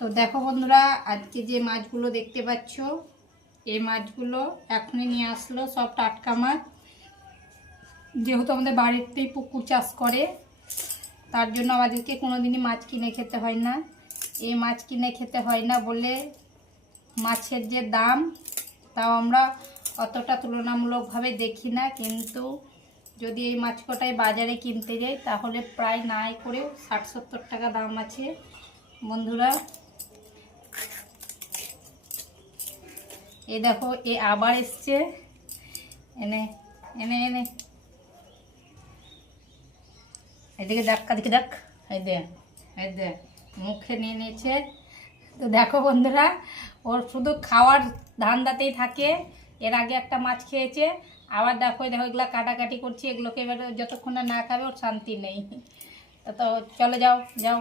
তো দেখো বন্ধুরা, আজকে যে মাছগুলো দেখতে পাচ্ছ, এই মাছগুলো এখনই নিয়ে আসলো, সব টাটকা মাছ। যেহেতু আমাদের বাড়িতেই পুকুর চাষ করে, তার জন্য আমাদেরকে কোনোদিনই মাছ কিনে খেতে হয় না। এই মাছ কিনে খেতে হয় না বলে মাছের যে দাম, তাও আমরা অতটা তুলনামূলকভাবে দেখি না। কিন্তু যদি এই মাছ কটাই বাজারে কিনতে যাই তাহলে প্রায় নাই করেও 60-70 টাকা দাম আছে বন্ধুরা। এই দেখো, এ আবার এসছে, এনে এনে এনে এদিকে দেখ, দিকে দেখ, এই দে মুখে নিয়ে নিয়েছে। তো দেখো বন্ধুরা, ওর শুধু খাওয়ার ধান্দাতেই থাকে। এর আগে একটা মাছ খেয়েছে, আবার দেখো দেখো এগুলো কাটাকাটি করছি। এগুলোকে এবার যতক্ষণ না খাবে ওর শান্তি নেই। তো চলে যাও যাও।